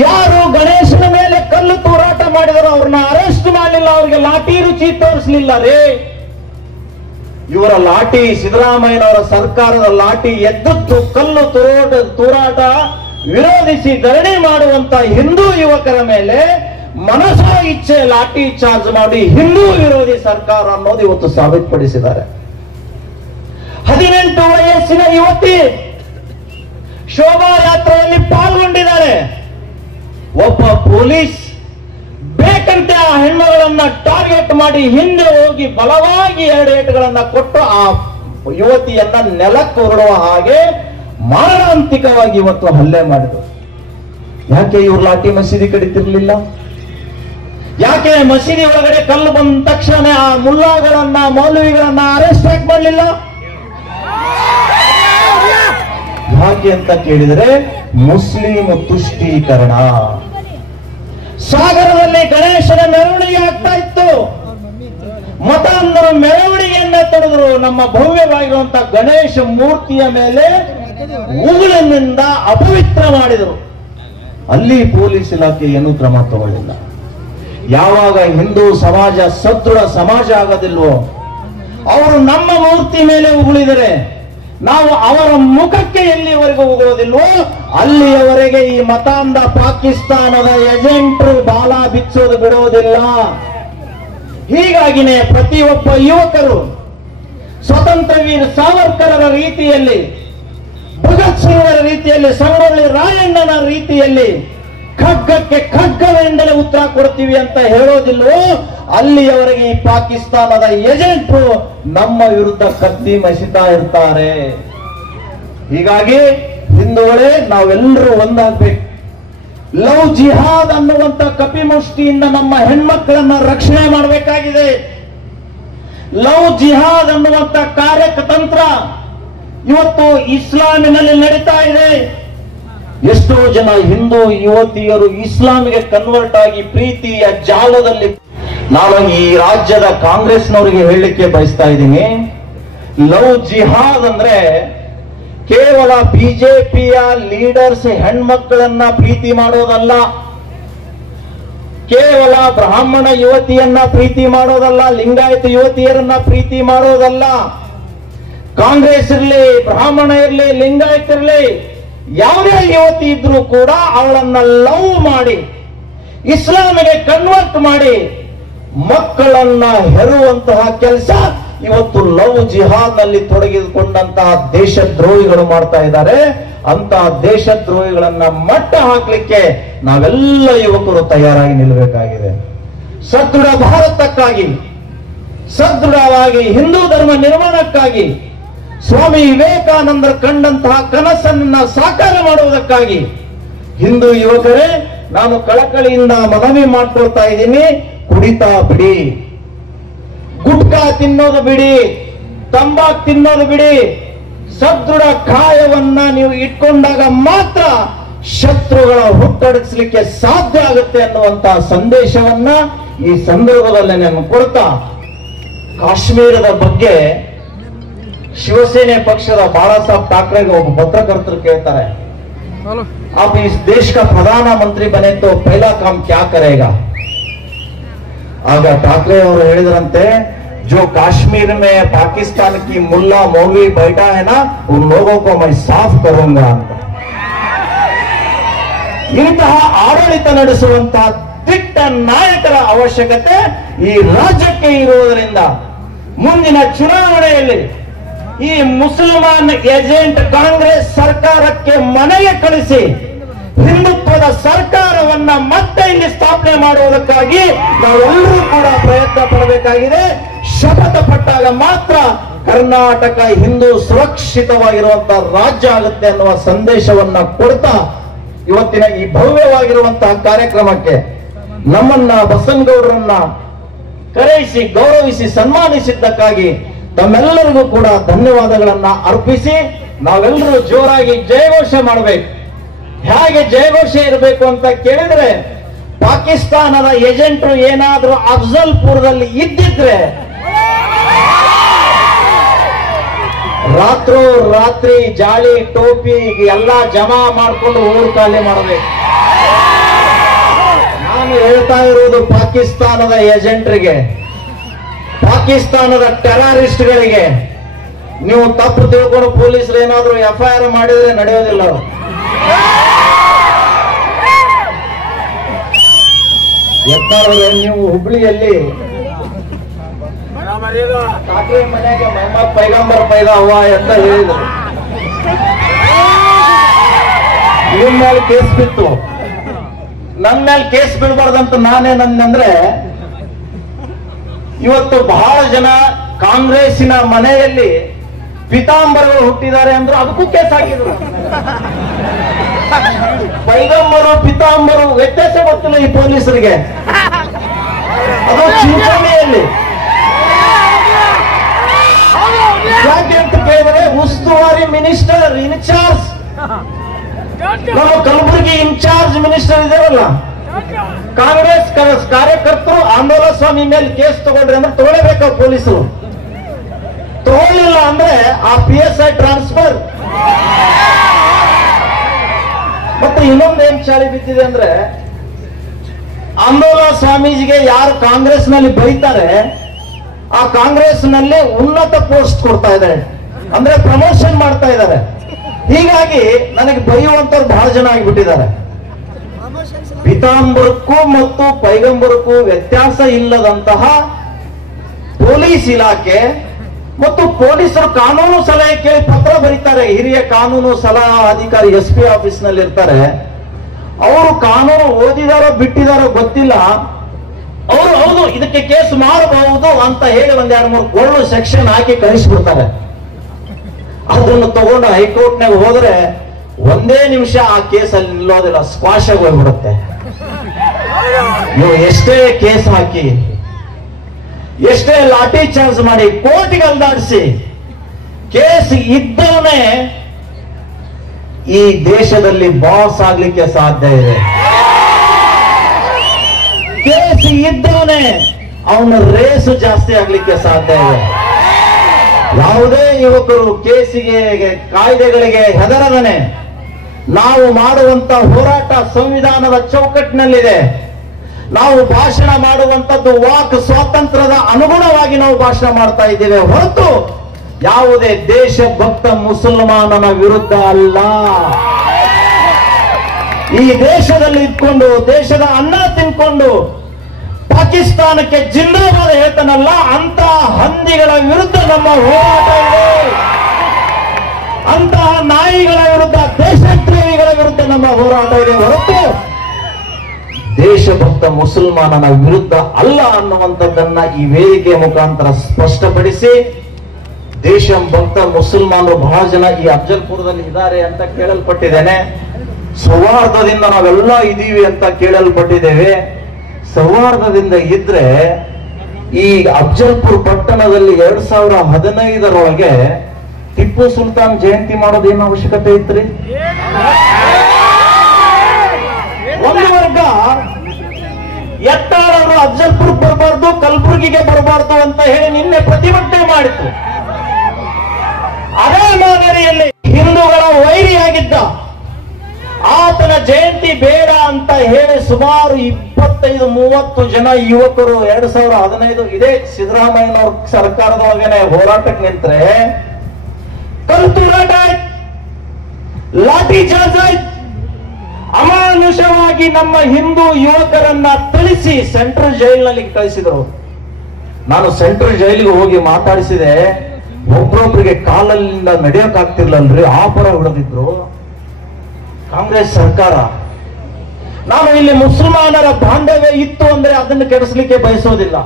ಯಾರು ಗಣೇಶನ ಮೇಲೆ ಕಲ್ಲು ತೂರಾಟ ಮಾಡಿದರು ಅವ್ರನ್ನ ಅರೆಸ್ಟ್ ಮಾಡಲಿಲ್ಲ, ಅವ್ರಿಗೆ ಲಾಠಿ ರುಚಿ ತೋರಿಸಲಿಲ್ಲ ರೇ. ಇವರ ಲಾಠಿ, ಸಿದ್ದರಾಮಯ್ಯನವರ ಸರ್ಕಾರದ ಲಾಠಿ ಎದ್ದದ್ದು ಕಲ್ಲು ತೂರಾಟ ವಿರೋಧಿಸಿ ಧರಣಿ ಮಾಡುವಂತ ಹಿಂದೂ ಯುವಕರ ಮೇಲೆ ಮನಸ ಇಚ್ಛೆ ಲಾಠಿ ಚಾರ್ಜ್ ಮಾಡಿ ಹಿಂದೂ ವಿರೋಧಿ ಸರ್ಕಾರ ಅನ್ನೋದು ಇವತ್ತು ಸಾಬೀತುಪಡಿಸಿದ್ದಾರೆ. 18 ವಯಸ್ಸಿನ ಯುವತಿ ಶೋಭಾಯಾತ್ರೆಯಲ್ಲಿ ಪಾಲ್ಗೊಂಡಿದ್ದಾರೆ. ಒಬ್ಬ ಪೊಲೀಸ್ ಬೇಕಂತೆ ಆ ಹೆಣ್ಣುಗಳನ್ನ ಟಾರ್ಗೆಟ್ ಮಾಡಿ ಹಿಂದೆ ಹೋಗಿ ಬಲವಾಗಿ 2 ಏಟುಗಳನ್ನ ಕೊಟ್ಟು ಆ ಯುವತಿಯನ್ನ ನೆಲಕ್ಕೆ ಹೊರಡುವ ಹಾಗೆ ಮಾರಣಾಂತಿಕವಾಗಿ ಇವತ್ತು ಹಲ್ಲೆ ಮಾಡಿದರು. ಯಾಕೆ ಇವ್ರು ಲಾಠಿ ಮಸೀದಿ ಕಡಿತಿರ್ಲಿಲ್ಲ? ಯಾಕೆ ಮಸೀದಿ ಒಳಗಡೆ ಕಲ್ಲು ಬಂದ ತಕ್ಷಣ ಆ ಮುಲ್ಲಾಗಳನ್ನ ಮೌಲವಿಗಳನ್ನ ಅರೆಸ್ಟ್ ಯಾಕೆ ಮಾಡಲಿಲ್ಲ? ಯಾಕೆ ಅಂತ ಕೇಳಿದರೆ ಮುಸ್ಲಿಂ ತುಷ್ಟೀಕರಣ. ಸಾಗರದಲ್ಲಿ ಗಣೇಶನ ಮೆರವಣಿಗೆ ಆಗ್ತಾ ಇತ್ತು. ಮತಾಂಧರು ಮೆರವಣಿಗೆಯನ್ನ ತಡೆದರು. ನಮ್ಮ ಭವ್ಯವಾಗಿರುವಂತಹ ಗಣೇಶ ಮೂರ್ತಿಯ ಮೇಲೆ ಉಗುಳಿನಿಂದ ಅಪವಿತ್ರ ಮಾಡಿದರು. ಅಲ್ಲಿ ಪೊಲೀಸ್ ಇಲಾಖೆ ಏನೂ ಕ್ರಮ ತಗೊಳ್ಳಿಲ್ಲ. ಯಾವಾಗ ಹಿಂದೂ ಸಮಾಜ ಸದೃಢ ಸಮಾಜ ಆಗೋದಿಲ್ವೋ, ಅವರು ನಮ್ಮ ಮೂರ್ತಿ ಮೇಲೆ ಉಗುಳಿದರೆ ನಾವು ಅವರ ಮುಖಕ್ಕೆ ಎಲ್ಲಿವರೆಗೂ ಉಗುಳೋದಿಲ್ವೋ ಅಲ್ಲಿಯವರೆಗೆ ಈ ಮತಾಂಧ ಪಾಕಿಸ್ತಾನದ ಏಜೆಂಟರು ಬಾಲ ಬಿಚ್ಚೋದು ಬಿಡೋದಿಲ್ಲ. ಹೀಗಾಗಿನೇ ಪ್ರತಿಯೊಬ್ಬ ಯುವಕರು ಸ್ವತಂತ್ರ ವೀರ ಸಾವರ್ಕರರ ರೀತಿಯಲ್ಲಿ, ಭಗತ್ ಸಿಂಗರ ರೀತಿಯಲ್ಲಿ, ಸಂಗೊಳ್ಳಿ ರಾಯಣ್ಣನ ರೀತಿಯಲ್ಲಿ ಖಡ್ಗಕ್ಕೆ ಖಡ್ಗವೆಂದಲೇ ಉತ್ತರ ಕೊಡ್ತೀವಿ ಅಂತ ಹೇಳೋದಿಲ್ವೋ ಅಲ್ಲಿಯವರೆಗೆ ಈ ಪಾಕಿಸ್ತಾನದ ಏಜೆಂಟ್ರು ನಮ್ಮ ವಿರುದ್ಧ ಕತ್ತಿ ಮಸಿತಾ ಇರ್ತಾರೆ. ಹೀಗಾಗಿ ಹಿಂದೂಗಳೇ, ನಾವೆಲ್ಲರೂ ಒಂದಾಗಬೇಕು. ಲವ್ ಜಿಹಾದ್ ಅನ್ನುವಂತ ಕಪಿಮುಷ್ಟಿಯಿಂದ ನಮ್ಮ ಹೆಣ್ಮಕ್ಕಳನ್ನ ರಕ್ಷಣೆ ಮಾಡಬೇಕಾಗಿದೆ. ಲವ್ ಜಿಹಾದ್ ಅನ್ನುವಂತ ಕಾರ್ಯತಂತ್ರ ಇವತ್ತು ಇಸ್ಲಾಮಿನಲ್ಲಿ ನಡೀತಾ ಇದೆ. ಎಷ್ಟೋ ಜನ ಹಿಂದೂ ಯುವತಿಯರು ಇಸ್ಲಾಮಿಗೆ ಕನ್ವರ್ಟ್ ಆಗಿ ಪ್ರೀತಿಯ ಜಾಲದಲ್ಲಿ. ನಾನು ಈ ರಾಜ್ಯದ ಕಾಂಗ್ರೆಸ್ನವರಿಗೆ ಹೇಳಲಿಕ್ಕೆ ಬಯಸ್ತಾ ಇದ್ದೀನಿ, ಲವ್ ಜಿಹಾದ್ ಅಂದ್ರೆ ಕೇವಲ ಬಿಜೆಪಿಯ ಲೀಡರ್ಸ್ ಹೆಣ್ಮಕ್ಕಳನ್ನ ಪ್ರೀತಿ ಮಾಡೋದಲ್ಲ, ಕೇವಲ ಬ್ರಾಹ್ಮಣ ಯುವತಿಯನ್ನ ಪ್ರೀತಿ ಮಾಡೋದಲ್ಲ, ಲಿಂಗಾಯತ ಯುವತಿಯರನ್ನ ಪ್ರೀತಿ ಮಾಡೋದಲ್ಲ. ಕಾಂಗ್ರೆಸ್ ಇರಲಿ, ಬ್ರಾಹ್ಮಣ ಇರಲಿ, ಲಿಂಗಾಯತ ಇರಲಿ, ಯಾವುದೇ ಯುವತಿ ಇದ್ರೂ ಕೂಡ ಅವಳನ್ನ ಲವ್ ಮಾಡಿ ಇಸ್ಲಾಮಿಗೆ ಕನ್ವರ್ಟ್ ಮಾಡಿ ಮಕ್ಕಳನ್ನ ಹೆರುವಂತಹ ಕೆಲಸ ಇವತ್ತು ಲವ್ ಜಿಹಾದ್ ನಲ್ಲಿ ತೊಡಗಿಕೊಂಡಂತಹ ದೇಶದ್ರೋಹಿಗಳು ಮಾಡ್ತಾ ಇದ್ದಾರೆ. ಅಂತಹ ದೇಶದ್ರೋಹಿಗಳನ್ನ ಮಟ್ಟ ಹಾಕಲಿಕ್ಕೆ ನಾವೆಲ್ಲ ಯುವಕರು ತಯಾರಾಗಿ ನಿಲ್ಲಬೇಕಾಗಿದೆ. ಸದೃಢ ಭಾರತಕ್ಕಾಗಿ, ಸದೃಢವಾಗಿ ಹಿಂದೂ ಧರ್ಮ ನಿರ್ಮಾಣಕ್ಕಾಗಿ, ಸ್ವಾಮಿ ವಿವೇಕಾನಂದರು ಕಂಡಂತಹ ಕನಸನ್ನ ಸಾಕಾರ ಮಾಡುವುದಕ್ಕಾಗಿ ಹಿಂದೂ ಯುವಕರೇ, ನಾನು ಕಳಕಳಿಯಿಂದ ಮನವಿ ಮಾಡ್ಕೊಳ್ತಾ ಇದ್ದೀನಿ. ಕುಡಿತಾ ಬಿಡಿ, ಗುಟ್ಕಾ ತಿನ್ನೋದು ಬಿಡಿ, ತಂಬಾಕು ತಿನ್ನೋದು ಬಿಡಿ. ಸದೃಢ ಕಾಯವನ್ನ ನೀವು ಇಟ್ಕೊಂಡಾಗ ಮಾತ್ರ ಶತ್ರುಗಳ ಹುಟ್ಟಡಗಿಸಲಿಕ್ಕೆ ಸಾಧ್ಯ ಆಗುತ್ತೆ ಅನ್ನುವಂತಹ ಸಂದೇಶವನ್ನ ಈ ಸಂದರ್ಭದಲ್ಲಿ ನಾನು ಕೊಡ್ತಾ, ಕಾಶ್ಮೀರದ ಬಗ್ಗೆ ಶಿವಸೇನೆ ಪಕ್ಷದ ಬಾಳಾ ಸಾಹೇಬ್ ಠಾಕ್ರೆಗೆ ಒಬ್ಬ ಪತ್ರಕರ್ತರು ಕೇಳ್ತಾರೆ, आप इस देश का प्रधानमंत्री बने तो पहला काम क्या करेगा? आग ठाकरे और ಹೇಳಿದ್ರಂತೆ, जो काश्मीर में पाकिस्तान की मुल्ला मौलवी बैठा है ना, उन लोगों को मैं साफ करूंगा ಅಂತ. ಇಂತಹ ಆಡಳಿತ ನಡೆಸುವಂತಹ ದಿಟ್ಟ ನಾಯಕರ ಅವಶ್ಯಕತೆ ಈ ರಾಜ್ಯಕ್ಕೆ ಇರುವುದರಿಂದ ಮುಂದಿನ ಚುನಾವಣೆಯಲ್ಲಿ ಈ ಮುಸಲ್ಮಾನ್ ಏಜೆಂಟ್ ಕಾಂಗ್ರೆಸ್ ಸರ್ಕಾರಕ್ಕೆ ಮನೆಗೆ ಕಳಿಸಿ ಹಿಂದುತ್ವದ ಸರ್ಕಾರವನ್ನ ಮತ್ತೆ ಇಲ್ಲಿ ಸ್ಥಾಪನೆ ಮಾಡುವುದಕ್ಕಾಗಿ ನಾವೆಲ್ಲರೂ ಕೂಡ ಪ್ರಯತ್ನ ಪಡಬೇಕಾಗಿದೆ. ಶಪಥ ಪಟ್ಟಾಗ ಮಾತ್ರ ಕರ್ನಾಟಕ ಹಿಂದೂ ಸುರಕ್ಷಿತವಾಗಿರುವಂತಹ ರಾಜ್ಯ ಆಗುತ್ತೆ ಅನ್ನುವ ಸಂದೇಶವನ್ನ ಕೊಡ್ತಾ ಇವತ್ತಿನ ಈ ಭವ್ಯವಾಗಿರುವಂತಹ ಕಾರ್ಯಕ್ರಮಕ್ಕೆ ನಮ್ಮನ್ನ ಬಸನಗೌಡರನ್ನ ಕರೆಯಿಸಿ ಗೌರವಿಸಿ ಸನ್ಮಾನಿಸಿದ್ದಕ್ಕಾಗಿ ತಮ್ಮೆಲ್ಲರಿಗೂ ಕೂಡ ಧನ್ಯವಾದಗಳನ್ನ ಅರ್ಪಿಸಿ ನಾವೆಲ್ಲರೂ ಜೋರಾಗಿ ಜಯಘೋಷ ಮಾಡಬೇಕು. ಹೇಗೆ ಜಯಘೋಷ ಇರಬೇಕು ಅಂತ ಕೇಳಿದ್ರೆ, ಪಾಕಿಸ್ತಾನದ ಏಜೆಂಟರು ಏನಾದ್ರೂ ಅಫ್ಜಲ್ಪುರದಲ್ಲಿ ಇದ್ದಿದ್ರೆ ರಾತ್ರಿ ಜಾಳಿ ಟೋಪಿ ಎಲ್ಲ ಜಮಾ ಮಾಡಿಕೊಂಡು ಊರು ಖಾಲಿ ಮಾಡಬೇಕು. ನಾನು ಹೇಳ್ತಾ ಇರುವುದು ಪಾಕಿಸ್ತಾನದ ಏಜೆಂಟ್ರಿಗೆ, ಪಾಕಿಸ್ತಾನದ ಟೆರರಿಸ್ಟ್ಗಳಿಗೆ, ನೀವು ತಪ್ಪು ತಿಳ್ಕೊಂಡು ಪೊಲೀಸರು ಏನಾದ್ರೂ FIR ಮಾಡಿದ್ರೆ ನಡೆಯೋದಿಲ್ಲ. ಎತ್ತಾರವ್ರೆ, ನೀವು ಹುಬ್ಳಿಯಲ್ಲಿ ಠಾಕ್ರೆ ಮನೆಗೆ ಮೊಹಮ್ಮದ್ ಪೈಗಂಬರ್ ಪೈದಾ ಹುವಾ ಅಂತ ಹೇಳಿದ್ರು. ನಿಮ್ಮ ಮೇಲೆ ಕೇಸ್ ಬಿತ್ತು, ನನ್ನ ಮೇಲೆ ಕೇಸ್ ಬೀಳ್ಬಾರ್ದಂತ ನಾನೇನಂದ್ರೆ, ಇವತ್ತು ಬಹಳ ಜನ ಕಾಂಗ್ರೆಸ್ಸಿನ ಮನೆಯಲ್ಲಿ ಪಿತಾಂಬರಗಳು ಹುಟ್ಟಿದ್ದಾರೆ ಅಂದ್ರು ಅದಕ್ಕೂ ಕೇಸ್ ಹಾಕಿದ್ರು. ಪೈಗಂಬರು ಪಿತಾಂಬರು ವ್ಯತ್ಯಾಸ ಗೊತ್ತಿಲ್ಲ ಈ ಪೊಲೀಸರಿಗೆ. ಅದು ಚಿಂಚಣಿಯಲ್ಲಿ ಯಾಕೆ ಅಂತ ಕೇಳಿದ್ರೆ, ಉಸ್ತುವಾರಿ ಮಿನಿಸ್ಟರ್ ಇನ್ಚಾರ್ಜ್, ನಮ್ಮ ಕಲಬುರಗಿ ಇನ್ಚಾರ್ಜ್ ಮಿನಿಸ್ಟರ್ ಇದಾರಲ್ಲ, ಕಾಂಗ್ರೆಸ್ ಕಾರ್ಯಕರ್ತರು ಆಂದೋಲನ ಸ್ವಾಮಿ ಮೇಲೆ ಕೇಸ್ ತಗೊಂಡ್ರೆ ಅಂದ್ರೆ ತಗೊಳ್ಳೇಬೇಕು ಪೊಲೀಸರು. ತಗೊಳ್ಳಿಲ್ಲ ಅಂದ್ರೆ ಆ PSI ಟ್ರಾನ್ಸ್ಫರ್. ಮತ್ತೆ ಇನ್ನೊಂದೇನ್ ಚಾಳಿ ಬಿದ್ದಿದೆ ಅಂದ್ರೆ, ಆಂದೋಲನ ಸ್ವಾಮೀಜಿಗೆ ಯಾರು ಕಾಂಗ್ರೆಸ್ ನಲ್ಲಿ ಬೈತಾರೆ ಆ ಕಾಂಗ್ರೆಸ್ ನಲ್ಲಿ ಉನ್ನತ ಪೋಸ್ಟ್ ಕೊಡ್ತಾ ಇದ್ದಾರೆ, ಅಂದ್ರೆ ಪ್ರಮೋಷನ್ ಮಾಡ್ತಾ ಇದ್ದಾರೆ. ಹೀಗಾಗಿ ನನಗೆ ಬೈಯುವಂತವ್ರು ಬಹಳ ಜನ ಆಗಿಬಿಟ್ಟಿದ್ದಾರೆ. ಪಿತಾಂಬರಕ್ಕೂ ಮತ್ತು ಪೈಗಂಬರಕ್ಕೂ ವ್ಯತ್ಯಾಸ ಇಲ್ಲದಂತಹ ಪೊಲೀಸ್ ಇಲಾಖೆ ಮತ್ತು ಪೊಲೀಸರು ಕಾನೂನು ಸಲಹೆ ಕೇಳಿ ಪತ್ರ ಬರೀತಾರೆ. ಹಿರಿಯ ಕಾನೂನು ಸಲಹಾ ಅಧಿಕಾರಿ SP ಆಫೀಸ್ ನಲ್ಲಿ ಇರ್ತಾರೆ. ಅವರು ಕಾನೂನು ಓದಿದಾರೋ ಬಿಟ್ಟಿದಾರೋ ಗೊತ್ತಿಲ್ಲ, ಅವರು ಹೌದು ಇದಕ್ಕೆ ಕೇಸ್ ಮಾಡಬಹುದು ಅಂತ ಹೇಳಿ ಒಂದ್ 2-3 ಗೋಲ್ಡ್ ಸೆಕ್ಷನ್ ಹಾಕಿ ಕಳಿಸ್ಬಿಡ್ತಾರೆ. ಅದನ್ನು ತಗೊಂಡು ಹೈಕೋರ್ಟ್ನಾಗ ಹೋದ್ರೆ ಒಂದೇ ನಿಮಿಷ ಆ ಕೇಸಲ್ಲಿ ನಿಲ್ಲೋದಿಲ್ಲ, ಸ್ಕ್ವಾಶ್ ಆಗಿ ಹೋಗ್ಬಿಡುತ್ತೆ. ನೀವು ಎಷ್ಟೇ ಕೇಸ್ ಹಾಕಿ, ಎಷ್ಟೇ ಲಾಠಿ ಚಾರ್ಜ್ ಮಾಡಿ, ಕೋರ್ಟ್ಗೆ ಅಲ್ದಾಡಿಸಿ, ಕೇಸ್ ಇದ್ದವನೇ ಈ ದೇಶದಲ್ಲಿ ಬಾಸ್ ಆಗ್ಲಿಕ್ಕೆ ಸಾಧ್ಯ ಇದೆ. ಕೇಸ್ ಇದ್ದವನೇ ಅವನ ರೇಸು ಜಾಸ್ತಿ ಆಗ್ಲಿಕ್ಕೆ ಸಾಧ್ಯ ಇದೆ. ಯಾವುದೇ ಯುವಕರು ಕೇಸಿಗೆ ಕಾಯ್ದೆಗಳಿಗೆ ಹೆದರದನೆ ನಾವು ಮಾಡುವಂತ ಹೋರಾಟ ಸಂವಿಧಾನದ ಚೌಕಟ್ಟಿನಲ್ಲಿದೆ. ನಾವು ಭಾಷಣ ಮಾಡುವಂತದ್ದು ವಾಕ್ ಸ್ವಾತಂತ್ರ್ಯದ ಅನುಗುಣವಾಗಿ ನಾವು ಭಾಷಣ ಮಾಡ್ತಾ ಇದ್ದೇವೆ ಹೊರತು ಯಾವುದೇ ದೇಶಭಕ್ತ ಮುಸಲ್ಮಾನನ ವಿರುದ್ಧ ಅಲ್ಲ. ಈ ದೇಶದಲ್ಲಿ ಇದ್ಕೊಂಡು ದೇಶದ ಅನ್ನ ತಿನ್ಕೊಂಡು ಪಾಕಿಸ್ತಾನಕ್ಕೆ ಜಿಂದಾಬಾದ್ ಹೇಳ್ತಾನಲ್ಲ, ಅಂತ ಹಂದಿಗಳ ವಿರುದ್ಧ ನಮ್ಮ ಹೋರಾಟ ಇದೆ. ಅಂತಹ ನಾಯಿಗಳ ವಿರುದ್ಧ, ದೇಶದ್ರೋಹಿಗಳ ವಿರುದ್ಧ ನಮ್ಮ ಹೋರಾಟ ಇದೆ ಹೊರತು ದೇಶಭಕ್ತ ಮುಸಲ್ಮಾನನ ವಿರುದ್ಧ ಅಲ್ಲ ಅನ್ನುವಂಥದ್ದನ್ನ ಈ ವೇದಿಕೆಯ ಮುಖಾಂತರ ಸ್ಪಷ್ಟಪಡಿಸಿ, ದೇಶಭಕ್ತ ಮುಸಲ್ಮಾನರು ಬಹಳ ಜನ ಈ ಅಫ್ಜಲ್ಪುರದಲ್ಲಿ ಇದ್ದಾರೆ ಅಂತ ಕೇಳಲ್ಪಟ್ಟಿದ್ದೇನೆ. ಸೌಹಾರ್ದದಿಂದ ನಾವೆಲ್ಲ ಇದೀವಿ ಅಂತ ಕೇಳಲ್ಪಟ್ಟಿದ್ದೇವೆ. ಸೌಹಾರ್ದದಿಂದ ಇದ್ರೆ ಈ ಅಫ್ಜಲ್ಪುರ್ ಪಟ್ಟಣದಲ್ಲಿ 2015ರೊಳಗೆ ಟಿಪ್ಪು ಸುಲ್ತಾನ್ ಜಯಂತಿ ಮಾಡೋದೇನು ಅವಶ್ಯಕತೆ ಇತ್ರಿ? ಒಂದು ವರ್ಗ ಎತ್ತಾಳರು ಅಫ್ಜಲ್ಪುರ್ ಬರಬಾರ್ದು, ಕಲಬುರಗಿಗೆ ಬರಬಾರ್ದು ಅಂತ ಹೇಳಿ ನಿನ್ನೆ ಪ್ರತಿಭಟನೆ ಮಾಡಿತು. ಅದೇ ಮಾದರಿಯಲ್ಲಿ ಹಿಂದೂಗಳ ವೈರಿಯಾಗಿದ್ದ ಆತನ ಜಯಂತಿ ಬೇಡ ಅಂತ ಹೇಳಿ ಸುಮಾರು 25-30 ಜನ ಯುವಕರು 2015 ಇದೇ ಸಿದ್ದರಾಮಯ್ಯನವ್ರ ಸರ್ಕಾರದೊಳಗನೆ ಹೋರಾಟಕ್ಕೆ ನಿಂತ್ರೆ ಕಲ್ತೂರಾಟ ಆಯ್ತು, ಲಾಠಿ ಚಾರ್ಜ್ ಆಯ್ತು. ಅಮಾನುಷವಾಗಿ ನಮ್ಮ ಹಿಂದೂ ಯುವಕರನ್ನ ತಿಳಿಸಿ ಸೆಂಟ್ರಲ್ ಜೈಲಿನಲ್ಲಿ ಕಳಿಸಿದರು. ನಾನು ಸೆಂಟ್ರಲ್ ಜೈಲಿಗೆ ಹೋಗಿ ಮಾತಾಡಿಸಿದೆ. ಒಬ್ಬರೊಬ್ಬರಿಗೆ ಕಾಲಲ್ಲಿಂದ ನಡೆಯೋಕ್ಕಾಗ್ತಿರ್ಲಲ್ರಿ, ಆ ಪರ ಹಿಡಿದಿದ್ರು ಕಾಂಗ್ರೆಸ್ ಸರ್ಕಾರ. ನಾನು ಇಲ್ಲಿ ಮುಸಲ್ಮಾನರ ಬಾಂಧವ್ಯ ಇತ್ತು ಅಂದ್ರೆ ಅದನ್ನು ಕೆಡಿಸಲಿಕ್ಕೆ ಬಯಸೋದಿಲ್ಲ.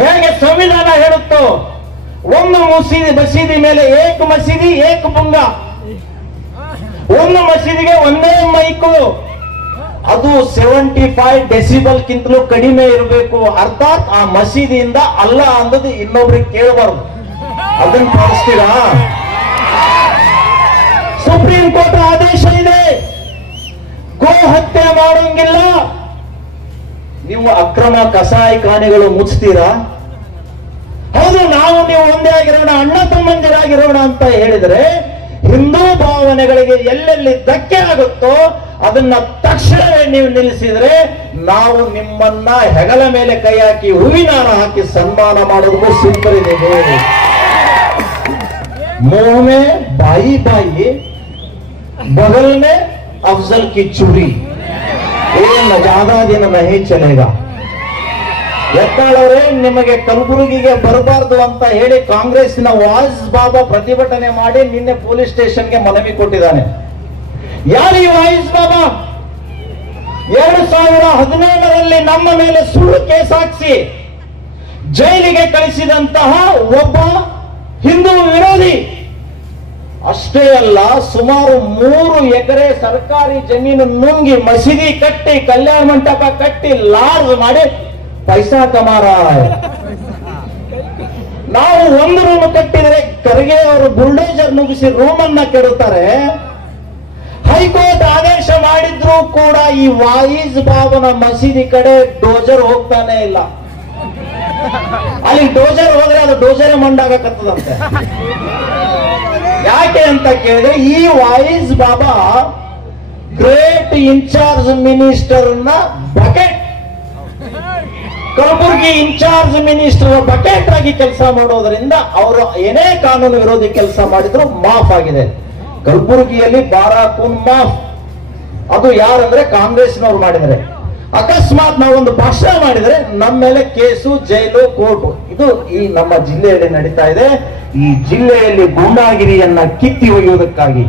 ಹೇಗೆ ಸಂವಿಧಾನ ಹೇಳುತ್ತೋ, ಒಂದು ಮಸೀದಿ ಮೇಲೆ ಏಕ ಮಸೀದಿ ಏಕ ಪುಂಗ, ಒಂದು ಮಸೀದಿಗೆ ಒಂದೇ ಮೈಕು, ಅದು 75 ಡೆಸಿಬಲ್ ಕಿಂತಲೂ ಕಡಿಮೆ ಇರಬೇಕು. ಅರ್ಥಾತ್ ಆ ಮಸೀದಿಯಿಂದ ಅಲ್ಲ ಅಂದದ್ದು ಇನ್ನೊಬ್ರಿಗೆ ಕೇಳಬಾರ್ದು. ಅದನ್ನು ಪಾಲಿಸ್ತೀರಾ? ಸುಪ್ರೀಂ ಕೋರ್ಟ್ ಆದೇಶ ಇದೆ, ಗೋ ಹತ್ಯೆ ಮಾಡೋಂಗಿಲ್ಲ. ನೀವು ಅಕ್ರಮ ಕಸಾಯಿಖಾನೆಗಳು ಮುಚ್ತೀರಾ? ಹೌದು, ನಾವು ನೀವು ಒಂದೇ ಆಗಿರೋಣ, ಅಣ್ಣ ತಮ್ಮಂದಿರಾಗಿರೋಣ ಅಂತ ಹೇಳಿದ್ರೆ ಹಿಂದೂ ಭಾವನೆಗಳಿಗೆ ಎಲ್ಲೆಲ್ಲಿ ಧಕ್ಕೆ ಆಗುತ್ತೋ ಅದನ್ನ ತಕ್ಷಣವೇ ನೀವು ನಿಲ್ಲಿಸಿದ್ರೆ ನಾವು ನಿಮ್ಮನ್ನ ಹೆಗಲ ಮೇಲೆ ಕೈ ಹಾಕಿ ಹೂವಿನಾರ ಹಾಕಿ ಸನ್ಮಾನ ಮಾಡೋದಕ್ಕೂ ಸಿದ್ಧರಿದ್ದೇವೆ. मुंह में बाई बाई, बगल में अफजल की चूड़ी, ये ज्यादा दिन नहीं चलेगा. ಎತ್ತಾಳವರೇ, ನಿಮಗೆ ಕಲಬುರಗಿಗೆ ಬರಬಾರ್ದು ಅಂತ ಹೇಳಿ ಕಾಂಗ್ರೆಸ್ನ ವಾಯ್ಸ್ ಬಾಬಾ ಪ್ರತಿಭಟನೆ ಮಾಡಿ ನಿನ್ನೆ ಪೊಲೀಸ್ ಸ್ಟೇಷನ್ಗೆ ಮನವಿ ಕೊಟ್ಟಿದ್ದಾನೆ. ಯಾರು ಈ ವಾಯ್ಸ್ ಬಾಬಾ? 2017ರಲ್ಲಿ ನಮ್ಮ ಮೇಲೆ ಸುಳ್ಳು ಕೇಸ್ ಹಾಕಿಸಿ ಜೈಲಿಗೆ ಕಳಿಸಿದಂತಹ ಒಬ್ಬ ಹಿಂದೂ ವಿರೋಧಿ. ಅಷ್ಟೇ ಅಲ್ಲ, ಸುಮಾರು 3 ಎಕರೆ ಸರ್ಕಾರಿ ಜಮೀನು ನುಂಗಿ ಮಸೀದಿ ಕಟ್ಟಿ, ಕಲ್ಯಾಣ ಮಂಟಪ ಕಟ್ಟಿ, ಲಾಡ್ಜ್ ಮಾಡಿ ಪೈಸಾ ಕಮಾರ. ನಾವು ಒಂದು ರೂಮ್ ಕಟ್ಟಿದ್ರೆ ಕರ್ಗೆ ಅವರು ಬುಲ್ಡೋಜರ್ ನುಗ್ಗಿಸಿ ರೂಮ್ ಅನ್ನ ಕೆಡುತ್ತಾರೆ. ಹೈಕೋರ್ಟ್ ಆದೇಶ ಮಾಡಿದ್ರು ಕೂಡ ಈ ವಾಯಿಸ್ ಬಾಬನ ಮಸೀದಿ ಕಡೆ ಡೋಜರ್ ಹೋಗ್ತಾನೆ ಇಲ್ಲ. ಅಲ್ಲಿ ಡೋಜರ್ ಹೋದ್ರೆ ಅದು ಡೋಜರೇ ಮಂಡಾಗತ್ತದಂತೆ. ಯಾಕೆ ಅಂತ ಕೇಳಿದ್ರೆ ಈ ವಾಯಿಸ್ ಬಾಬಾ ಗ್ರೇಟ್ ಇನ್ಚಾರ್ಜ್ ಮಿನಿಸ್ಟರ್ ನ bucket, Kalaburagi incharge minister bucket ಆಗಿ ಕೆಲಸ ಮಾಡೋದ್ರಿಂದ ಅವರು ಏನೇ ಕಾನೂನು ವಿರೋಧಿ ಕೆಲಸ ಮಾಡಿದ್ರು ಮಾಫ್ ಆಗಿದೆ. ಕಲಬುರಗಿಯಲ್ಲಿ ಬಾರಾಕೂನ್ ಮಾಫ್. ಅದು ಯಾರಂದ್ರೆ ಕಾಂಗ್ರೆಸ್ನವ್ರು ಮಾಡಿದರೆ. ಅಕಸ್ಮಾತ್ ನಾವೊಂದು ಭಾಷಣ ಮಾಡಿದ್ರೆ ನಮ್ಮ ಮೇಲೆ ಕೇಸು, ಜೈಲು, ಕೋರ್ಟು. ಇದು ಈ ನಮ್ಮ ಜಿಲ್ಲೆಯಲ್ಲಿ ನಡೀತಾ ಇದೆ. ಈ ಜಿಲ್ಲೆಯಲ್ಲಿ ಗೂಂಡಾಗಿರಿಯನ್ನ ಕಿತ್ತಿ ಒಯ್ಯುವುದಕ್ಕಾಗಿ,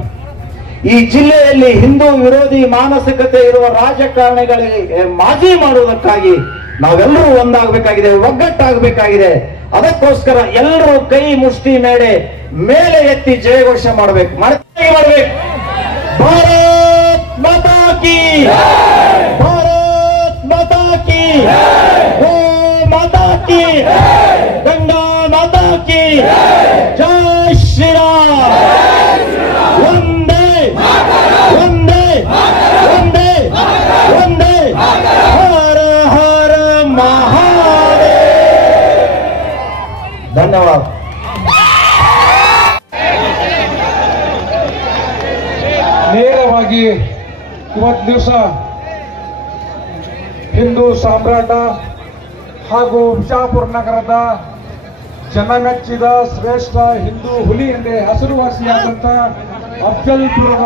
ಈ ಜಿಲ್ಲೆಯಲ್ಲಿ ಹಿಂದೂ ವಿರೋಧಿ ಮಾನಸಿಕತೆ ಇರುವ ರಾಜಕಾರಣಿಗಳಿಗೆ ಮಾಜಿ ಮಾಡುವುದಕ್ಕಾಗಿ ನಾವೆಲ್ಲರೂ ಒಂದಾಗಬೇಕಾಗಿದೆ, ಒಗ್ಗಟ್ಟಾಗಬೇಕಾಗಿದೆ. ಅದಕ್ಕೋಸ್ಕರ ಎಲ್ಲರೂ ಕೈ ಮುಷ್ಟಿ ಮೇಲೆ ಎತ್ತಿ ಜಯಘೋಷ ಮಾಡಬೇಕು, ಮಾಡಬೇಕು. ಭಾರತ್ ಮಾತಾ ಕಿ, ಭಾರತ್ ಮಾತಾ ಕಿ, ಗೋ ಮಾತಾ ಕಿ, ಗಂಗಾ ಮಾತಾ ಕಿ, ಜೈ ಶ್ರೀರಾಮ್. ಒಂದೇ ಒಂದೇ ಒಂದೇ ಒಂದೇ, ಹರ ಹರ ಮಹಾದೇವ್. ಧನ್ಯವಾದ. ಹಾಗಾಗಿ ಇವತ್ತು ದಿವಸ ಹಿಂದೂ ಸಾಮ್ರಾಟ ಹಾಗೂ ಬಿಜಾಪುರ ನಗರದ ಜನಮೆಚ್ಚಿದ ಶ್ರೇಷ್ಠ ಹಿಂದೂ ಹುಲಿ ಎಂದೇ ಹೆಸರುವಾಸಿಯಾದಂಥ ಅಫ್ಜಲ್ಪುರದ